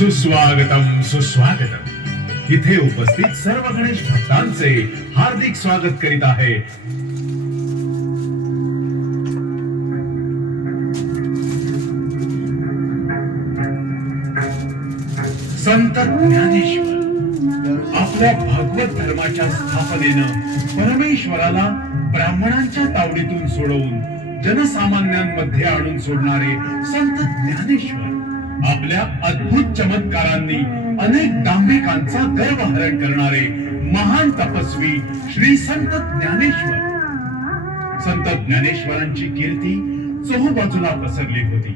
सुस्वागतम सुस्वागतम। इथे उपस्थित सर्व गणेश भक्तांचे हार्दिक स्वागत करीत आहे संत ज्ञानेश्वर। आपल्या भागवत धर्माच्या स्थापनेनं परमेश्वराला ब्राह्मणांच्या तावडीतून सोडवून जनसामान्यांमध्ये आणून सोडणारे संत ज्ञानेश्वर आपल्या अद्भुत चमत्कारांनी अनेक दांभिकांचा गर्वहरण करणारे महान तपस्वी श्री संत ज्ञानेश्वर। संत ज्ञानेश्वरांची कीर्ती चोहोबाजूला पसरली होती।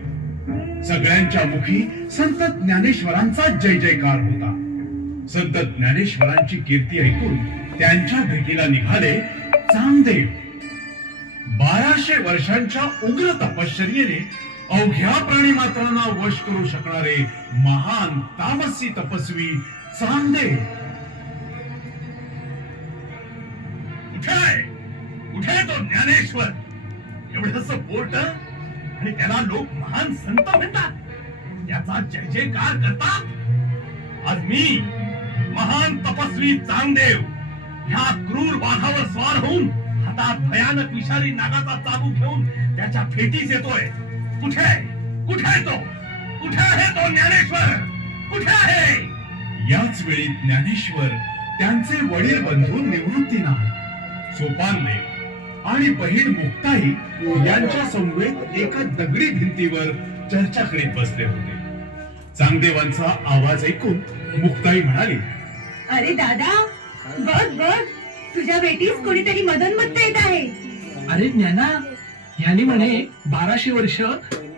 सगळ्यांच्या मुखी संत ज्ञानेश्वरांचा जय जयकार होता। संत ज्ञानेश्वरांची कीर्ती ऐकून त्यांच्या भेटीला निघाले चांगदेव। 1200 वर्षांच्या उग्र तपश्चर्येने अवघ्या प्राणी मात्रांना वश करू शकणारे महान तामसी तपस्वी चांगदेव। कुठे तो ज्ञानेश्वर? एवढंच बोलत आणि त्याला लोक महान संत म्हणतात, त्याचा जय जयकार करतात। आज मी महान तपस्वी चांगदेव ह्या क्रूर वाघावर स्वार होऊन हातात भयानक विषारी नागाचा चाबूक घेऊन त्याच्या भेटीस येतोय। कुठे कुठे तो? कुठे आहे तो ज्ञानेश्वर? कुठे आहे? याच वेळी ज्ञानेश्वर त्यांचे वडील बंधू निवृत्तीनाथ, सोपानदेव आणि बहीण मुक्ताई यांच्या समवेत एका दगडी भिंतीवर चर्चा करीत बसले होते। चांगदेवांचा आवाज ऐकून मुक्ताई म्हणाली, अरे दादा, बघ बघ, तुझ्या बेटीस कोणीतरी मदनमत्त येत आहे। अरे ज्ञाना, यांनी म्हणे 1200 वर्ष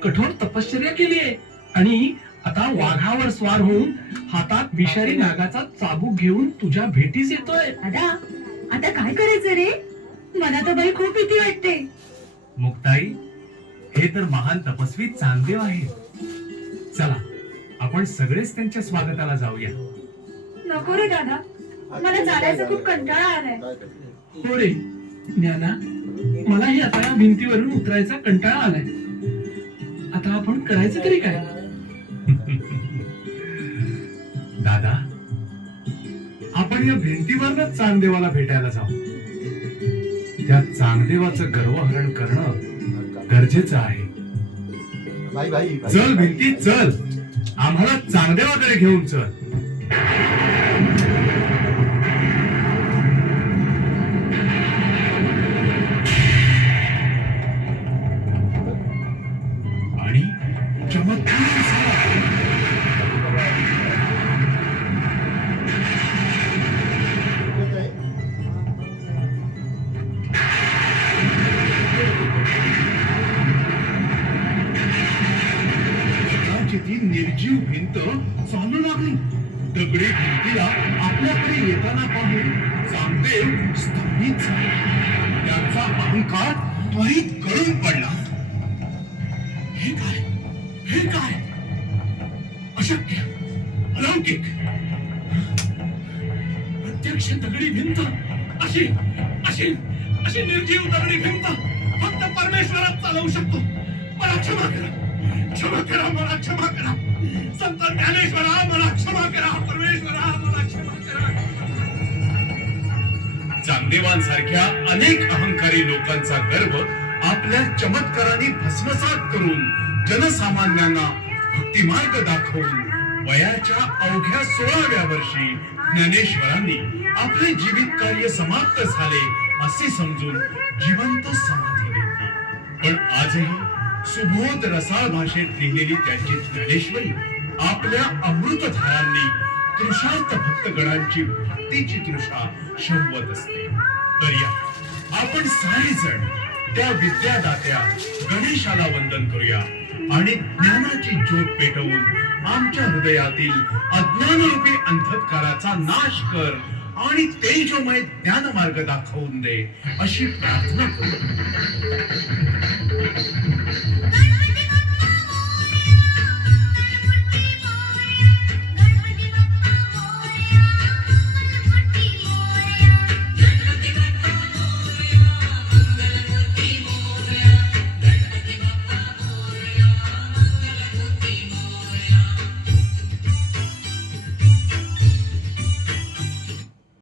कठोर तपश्चर्या केली आहे आणि आता वाघावर स्वार होऊन हातात विषारी नागाचा चाबूक घेऊन तुझ्या भेटीस येतोय। दादा, आता काय करायचं रे? मला तर बाई खूप भीती वाटते। मुक्ताई, हे तर महान तपस्वी चांगदेव आहेत। चला, आपण सगळेच त्यांच्या स्वागताला जाऊया। नको रे दादा, मला चालायचा खूप कंटाळा आलाय। हो रे ज्ञाना, मलाही आता या भिंतीवरून उतरायचा कंटाळा आलाय। आता आपण करायचं तरी काय? दादा, आपण या भिंतीवरच चांगदेवाला भेटायला जाऊ। त्या चांगदेवाचं गर्वहरण करणं गरजेचं आहे। चल भिंती, चल, आम्हाला चांगदेवाकडे घेऊन चल। आणि चमत्कार झाला। ती निर्जीव भिंत चालू लागली। दगडी भिंतीला आपल्याकडे येताना पाहून चांगदेव स्तंभित झाले। त्यांचा अहंकार त्वरित गळून पडला। हे काय? हे काय? अशक्य, अलौकिक, प्रत्यक्ष दगडी भिंत, अशी अशी अशी निर्जीव दगडी भिंत फक्त परमेश्वरात चालवू शकतो। मला क्षमा करा, क्षमा करा, मला क्षमा करा। संत ज्ञानेश्वरा, मला क्षमा करा। परमेश्वरा, मला क्षमा करा। चांगदेवांसारख्या अनेक अहंकारी लोकांचा गर्व आपल्या चमत्कारांनी भस्मसात करून जनसामान्यांना भक्तिमार्ग दाखवून वयाच्या अवघ्या 16व्या वर्षी ज्ञानेश्वरांनी आपले जीवित कार्य समाप्त झाले असे समजून जिवंत समाधी घेतली। पण आजही सुबोध रसाळ भाषेत लिहिलेली त्यांची ज्ञानेश्वरी आपल्या अमृतधारांनी तृषार्थ भक्तगणांची भक्तीची तृषा शमवत असते। तर या आपण सारेजण त्या विद्यादात्या गणेशाला वंदन करूया आणि ज्ञानाची ज्योत पेटवून आमच्या हृदयातील अज्ञानरूपी अंधकाराचा नाश कर आणि तेजोमय ज्ञान मार्ग दाखवून दे अशी प्रार्थना करू।